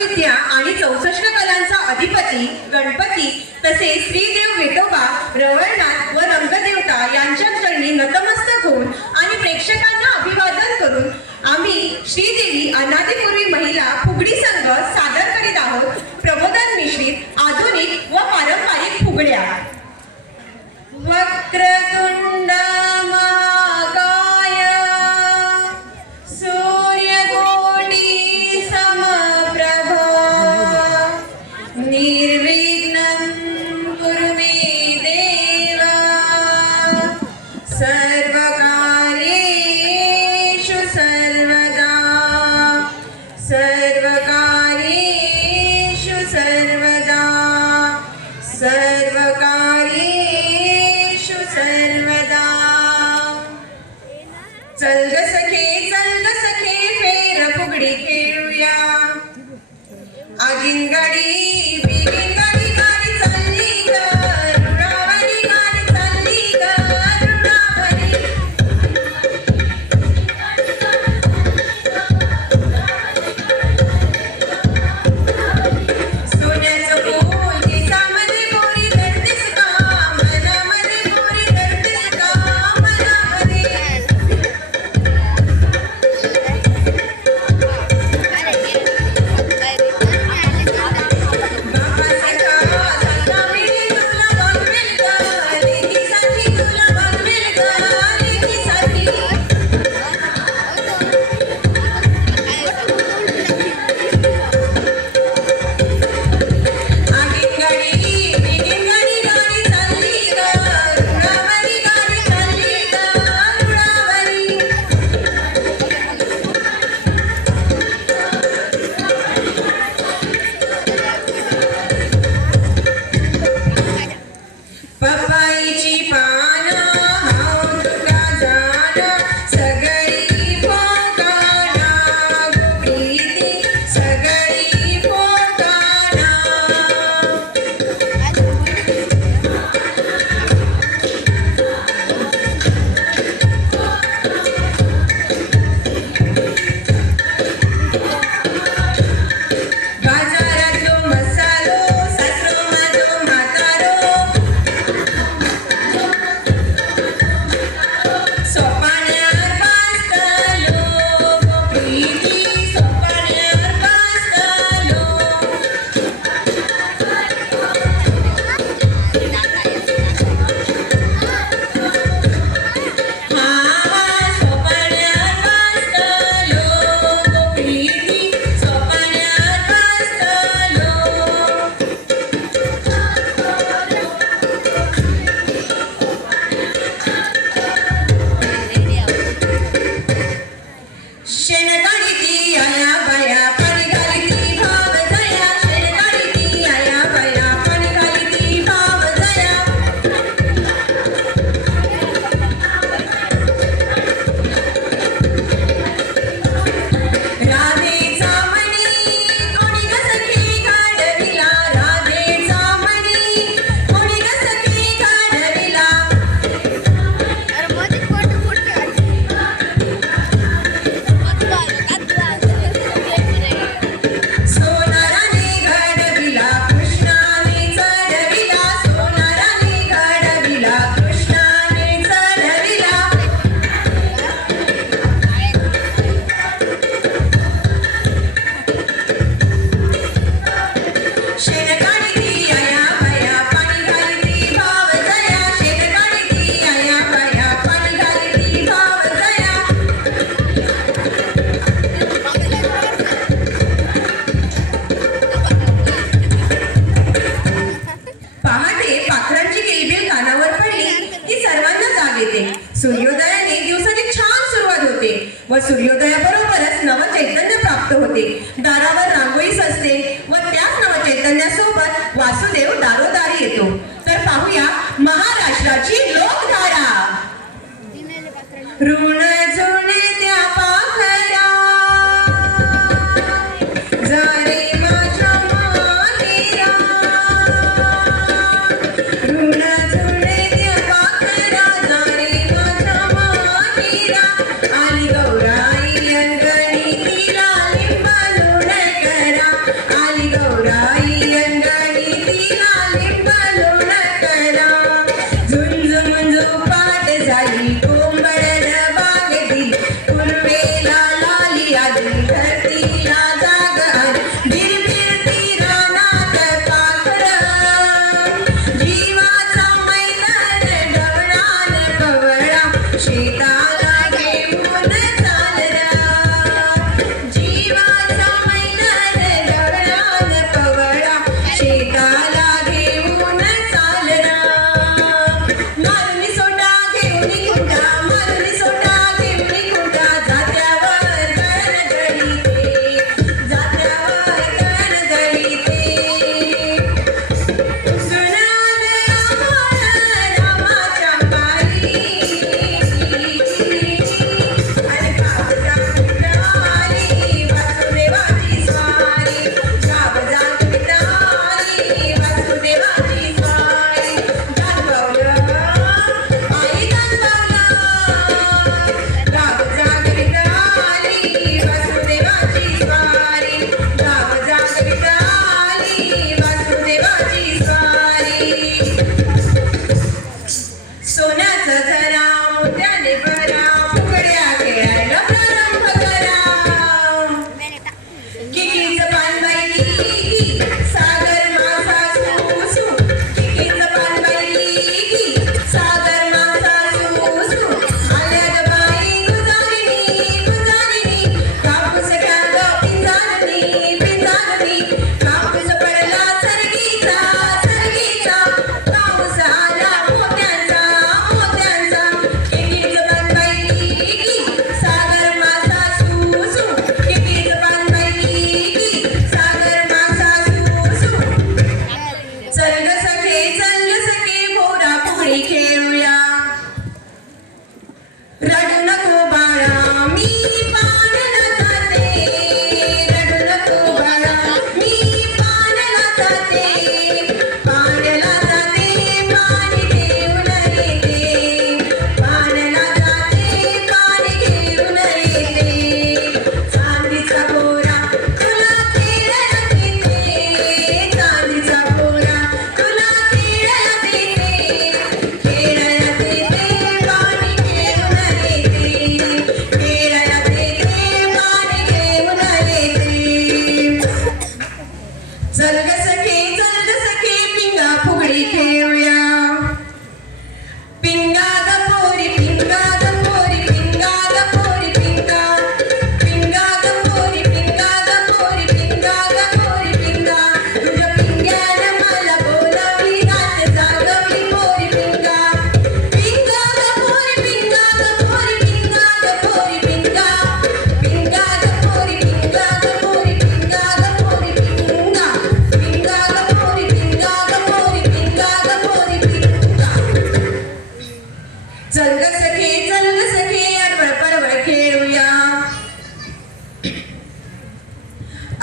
विद्या आणि 64 कलांचा अधिपती गणपती तसेच श्रीदेव विठोबा रवळनाथ व रंगदेवता यांच्या चरणी नतमस्तक होऊन आणि प्रेक्षकांना अभिवादन करून आम्ही श्रीदेवी अनादिपूर्वी महिला फुगडी संघ सादर करीत आहोत प्रबोधन मिश्रित आधुनिक व पारंपरिक फुगड्या। वक्रतुंड महाकाय सूर्यकोटी समप्रभ निर्विघ्नं कुरु मे देव सर्वकार्येषु सर्वदा सर्वकार्येषु सर्वदा सर्वकार्येषु सर्वदा। चल ग सखे फेर फुगडी खेळूया। आगीन गाडी बिगीन गाडी गाडी चालली ग रुळावरी गाडी चालली ग रुळावरी। सोन्याचं फूल केसामध्ये गोरी धरतेस का मनामध्ये गोरी धरतेस का मनामध्ये। पपाईची पानं हाव तुका जाण सगळी फोकाना गो प्रीती सगळी फोकाना। बाजारातलो मसालो सासरो माझो म्हातारो सोपाण्यार बसतालो गो प्रीती सोपाण्यार बसतालो। हा सोपाण्यार बसतालो गो प्रीती सोपाण्यार बसतालो। शेणकाळीती आया बाया पाणी घालीती भाव जया शेणकाळीती आया बाया पाणी घालीती भाव जया। राधेचा मणी कोणी ग सखी गाढविला राधेचा मणी कोणी ग सखी गाढविला। सोनाराने घडविला कृष्णाने चढविला सोनाराने घडविला कृष्णाने चढविला। शेणकाळीती आया बाया पाणी घालीती भाव जया शेणकाळीती आया बाया पाणी घालीती भाव जया। पहाटे पाखरांची किलबिल कानावर पडली की सर्वांना जाग येते। सूर्योदयाने दिवसाची छान सुरुवात होते व सूर्योदयाबरोबरच नवचैतन्य प्राप्त होते। दारावर रांगोळी सजते व त्याच नवचैतन्यासोबत वासुदेव दारोदारी येतो। तर पाहूया महाराष्ट्राची लोकधारा। ऋण जुळत्या पाखरा जरे माझ्या माहेरा ऋण जुळत्या पाखरा जरे माझ्या माहेरा आली गौराई अंगणी तिला लिंब लोण करा चल ग सखे पिंगा फुगडी खेळूया. पिंगा ग पोरी पिंगा ग पोरी पिंगा ग पोरी पिंगा. पिंगा ग पोरी पिंगा ग पोरी पिंगा ग पोरी पिंगा. तुझ्या पिंग्यानं मला बोलावली नाच जागवली पोरी पिंगा. पिंगा ग पोरी पिंगा ग पोरी पिंगा ग पोरी पिंगा. पिंगा ग पोरी पिंगा ग पोरी पिंगा ग पोरी पिंगा. पिंगा ग पोरी पिंगा ग पोरी पिंगा ग पोरी पिंगा. चल ग सखे अडवळ परवळ खेळूया.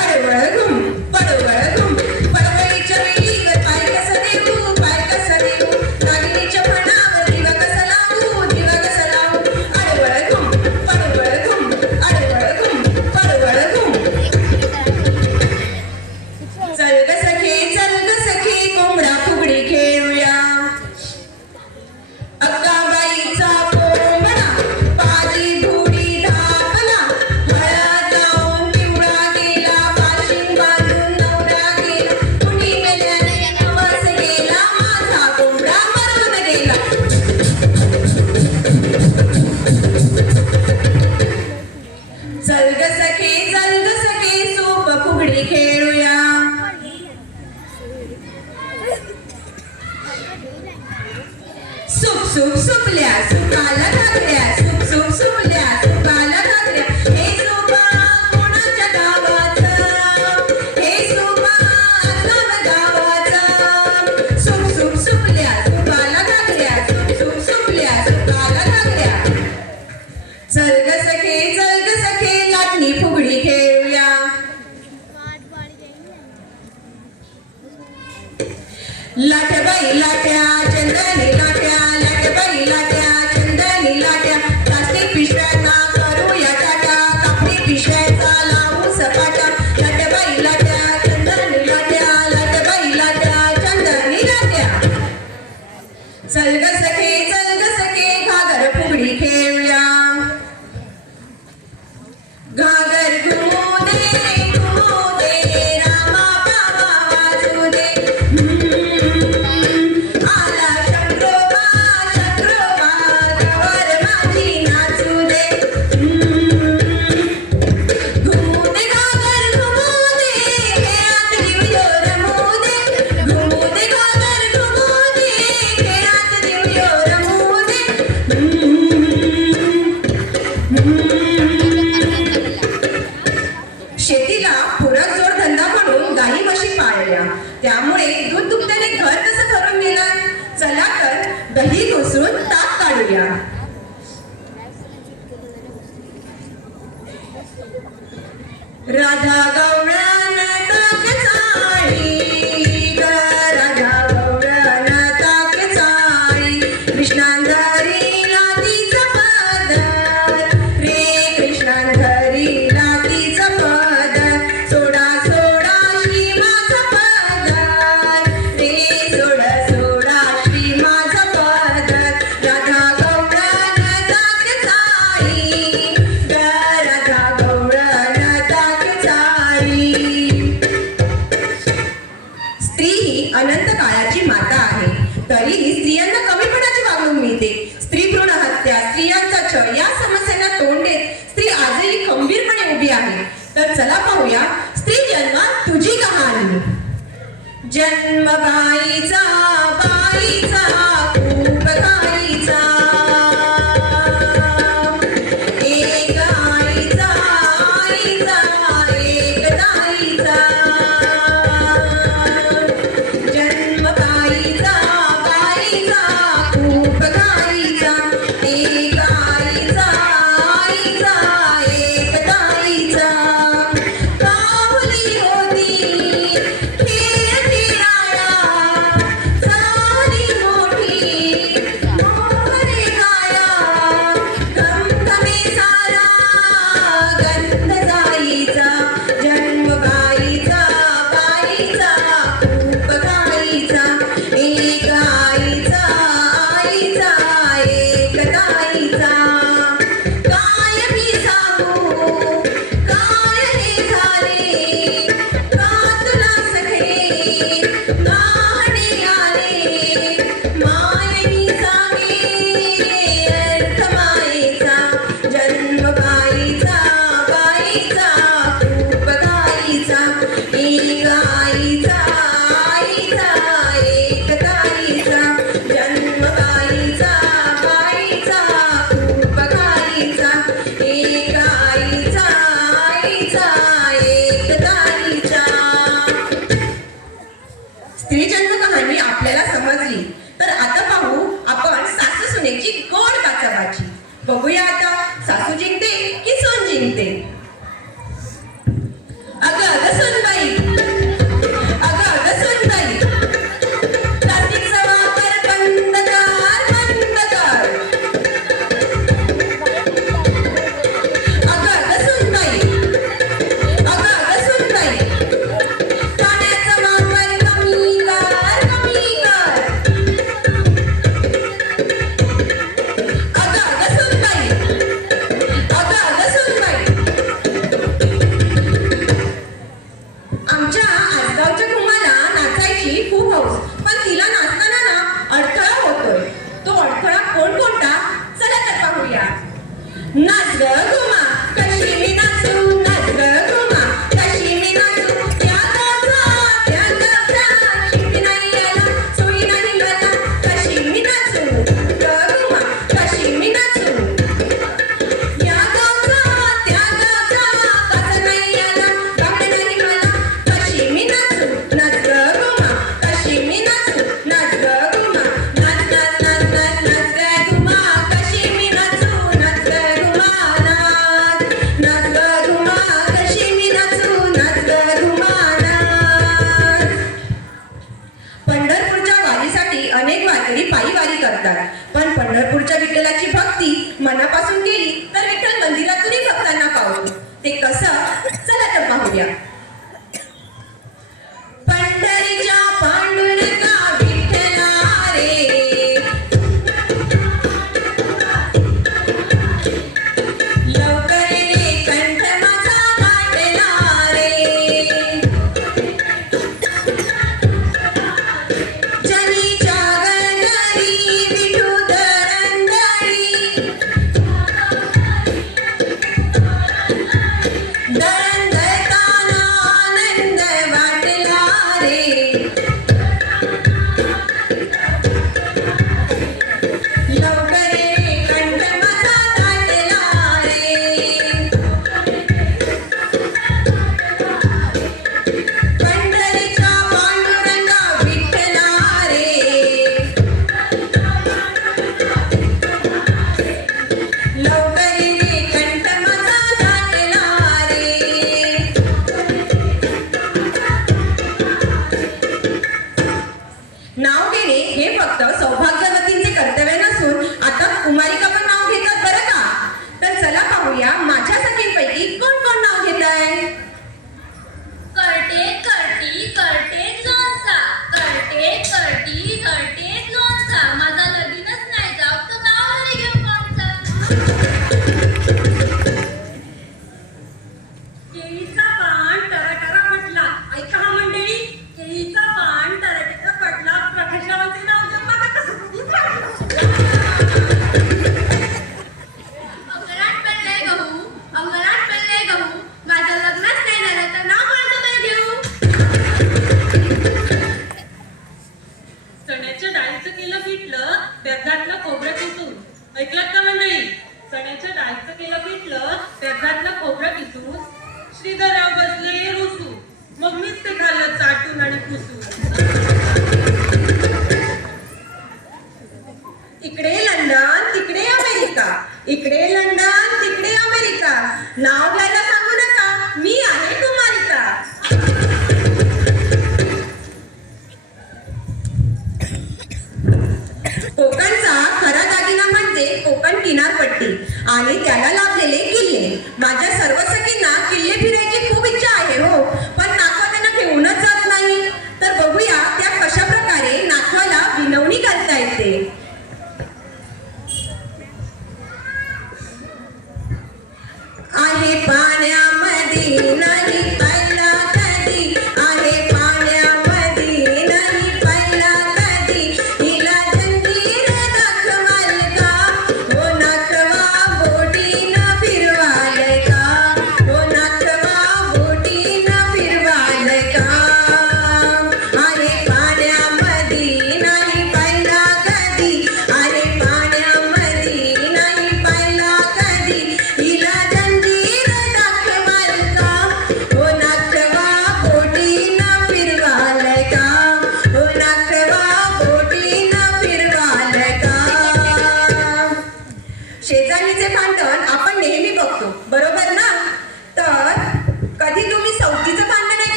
अडवळ घुम पडवळ घुम पडवळीच्या वेळीवर पाय कसा देऊ पाय कसा देऊ. नागिनीच्या फणावर दिवा कसा लावू दिवा कसा लावू. अडवळ घुम पडवळ घुम अडवळ घुम पडवळ घुम. चल ग सखे कोंबडा फुगडी खेळूया. अक्काबाईचा कोंबडा पाजी धुडी धापला. हळद लावून पिवळा गेला पाशीण बांधून नवरा गेला. कुणी मेल्याने नवस गेला माझा कोंबडा मरून गेला. चल ग सखे सूप फुगडी खेळूया. सुप सुप सुपल्या सुपाला घागऱ्या सुप सुप सुपल्या सुपाला घागऱ्या. हे सुपा कोणाच्या गावाचं हे सुपा आजोबा गावाचं. सुप सुप सुपल्या सुपाला घागऱ्या सुप सुप सुपल्या सुपाला घागऱ्या. चल ग सखे लाटणी फुगडी खेळूया. लाट्याबाई लाट्या चंदनी लाट्या लाट्याबाई लाट्या चंदनी लाट्या. प्लास्टिक पिशव्यांना करूया टाटा कापडी पिशव्याचा लावू सपाटा. लाट्याबाई लाट्या चंदनी लाट्या लाट्याबाई लाट्या चंदनी लाट्या. चल ग सखे घागर फुगडी खेळूया. घागर घुमू दे रामा बाबा वाजू दे. आला शंकरोबा गवर माझी नाचू दे. घुमू दे घागर घुमू दे खेळात दिवयो रमू दे. घुमू दे घागर घुमू दे खेळात दिवयो रमू दे. शेतीला पूरक जोडधंदा म्हणून गाई म्हशी पाळल्या. त्यामुळे दूध दुभत्याने घर कसं भरून गेलं. चला तर दही घुसून ताक काढूया. राधा गवळण ताक चाळी ग राधा गवळण ताक चाळी. कृष्णांधरीला तिचा पदर रे कृष्णांधरीला तिचा पदर. सोडा सोडा श्री माझा पदर रे सोडा श्री माझा पदर. राधा गवळण ताक चाळी ग राधा गवळण ताक चाळी. स्त्री ही अनंत काळाची माता आहे. तरीही स्त्रियांना कमीपणाची वागणूक मिळते. स्त्री भ्रूण हत्या स्त्रियांचा छळ या समस्यांना तोंड देत स्त्री आजही खंबीरपणे उभी आहे. तर चला पाहूया स्त्री जन्मात तुझी कहाणी. जन्म बाईचा बाईचा खूप गाईचा. एक आईचा आईचा एक ताईचा. जन्म बाईचा बाईचा खूप गाईचा. एक आईचा आईचा एक ताईचा. काहुली होती खेळ खेळाया झाली मोठी आईचा आईचा एक ताईचा जन्म आईचा बाईचा खूप काळीचा एक आईचा आईचा एक ताईचा. स्त्री जन्म कहाणी आपल्याला समजली तर आता पाहू आपण सासू सुनेची गोड काचाबाची. बघूया आता सासू जिंकते की सून जिंकते. अगं अगं सुनबाई अगं अगं सुनबाई प्लास्टिकचा वापर बंद कर बंद कर. अगं अगं सुनबाई अगं अगं सुनबाई पाण्याचा वापर कमी कर कमी कर. अगं अगं सुनबाई अगं अगं सुनबाई. आमच्या आजगावच्या कुमाला नाचायची खूप हौस पण तिला नाचताना ना अडथळा होतोय. तो अडथळा कोणकोणता चला तर पाहूया. नाच ग घुमा कशी मी नाचू नाच ग घुमा कशी मी नाचू त्या गावचा शिकती नाही याला सोयी नाही मला कशी मी नाचू ग घुमा कशी मी नाचू. या गावचा त्या गावचा कसं नाही याला गावडे नाही मला कशी मी नाचू नाच ग घुमा कशी मी नाचू नाच ग घुमा नाच नाच नाच नाच नाच ग घुमा कशी मी नाचू नाच ग घुमा नाच नाच ग घुमा कशी मी नाचू नाच ग घुमा नाच. पंढरपूरच्या वारीसाठी अनेक वारकरी पायी वारी करतात पण पंढरपूरच्या विठ्ठलाची भक्ती मनापासून केली तर विठ्ठल मंदिरातूनही भक्तांना पावतो. ते कसं चला तर पाहूया. पंढरीच्या पांडुरंगा विठ्ठला रे लवकर ये कंठ माझा गाठला रे. जनीच्या गंधारी विठू दरंदळी दरंदळताना आनंद वाटला रे. लवकर ये कंठ माझा गाठला रे. पंढरीच्या पांडुरंगा विठ्ठला रे लवकर ये कंठ माझा गाठला रे. नाव घेणे हे फक्त सौभाग्यवतींचे कर्तव्य नसून आता कुमारिका पण नाव घेतात बरं का. तर चला पाहूया माझ्या सखींपैकी कोण कोण नाव घेत आहे. करटे करटी करटे लोणचा करटे करटी करटे लोणचा माझा लगीनच नाही जाऊ तर नाव घरी घेऊ कोणचा. केळीचा पान टराटरा पडला. ऐका हा मंडळी केळीचा पान टराटरा पडला प्रकाशावरचे नाव घेऊन बघा कसं अंगणात पडले गहू माझं लग्नच नाही झालं तर नाव कोणाचं बरं घेऊ.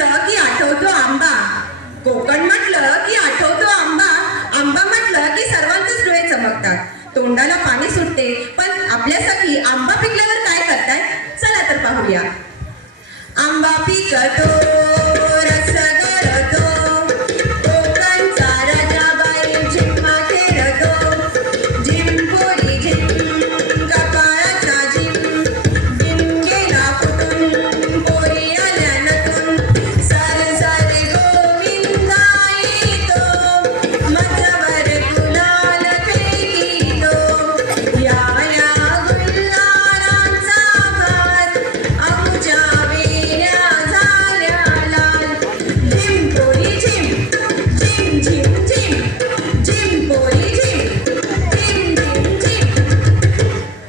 म्हटलं की आठवतो आंबा, कोकण म्हटलं की आठवतो आंबा, आंबा म्हटलं की सर्वांचेच डोळे चमकतात, तोंडाला पाणी सुटते. पण आपल्यासाठी आंबा पिकल्यावर काय करताय, चला तर पाहूया. आंबा पिकतो, रस गळतो, कोकणचा राजा बाई झिम्मा खेळतो. झिम पोरी झिम, कपाळाचा झिम, झिम गेला फुटून, पोरी आल्या नटून. सर सर गोविंदा येतो, माझ्यावर गुलाल फेकितो. या या गुलालांचा भार, आमच्या वेण्या झाल्या लाल. झिम पोरी झिम, झिम झिम झिम, झिम पोरी झिम, झिम झिम झिम.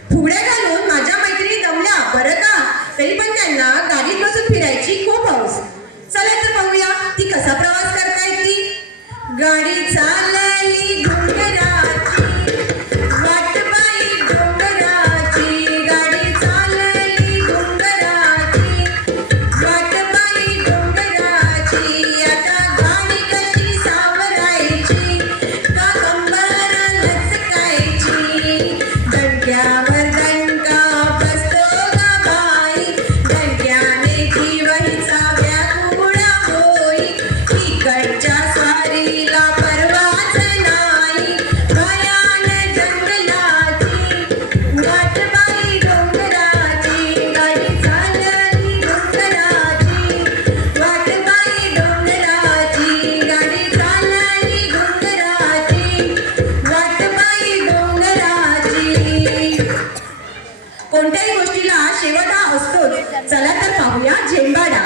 फुगड्या घालून माझ्या मैत्रिणी दमल्या बरं का, तरी पण त्यांना गाडीत बसून फिरायची खूप हौस. चला तर पाहूया ती कसा प्रवास करतायत ती. गाडी चालली डोंगराची, वाट बाई डोंगराची. गाडी चालली डोंगराची, वाट बाई डोंगराची. आता गाडी कशी सावरायची, का कंबर लचकायची. दणक्यावर दणका बसतो गा बाई, दणक्याने जीव हिचा व्याकुळ होई. इकडच्या स्वारीला परवाच नाही, भयान जंगलाची. वाट बाई डोंगराची, गाडी चालली डोंगराची. वाट बाई डोंगराची, गाडी चालली डोंगराची. वाट बाई डोंगराची. कोणत्याही गोष्टीला शेवट हा असतोच. चला तर पाहूया झेंबाडा.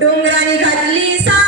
डोंगराने घातली सा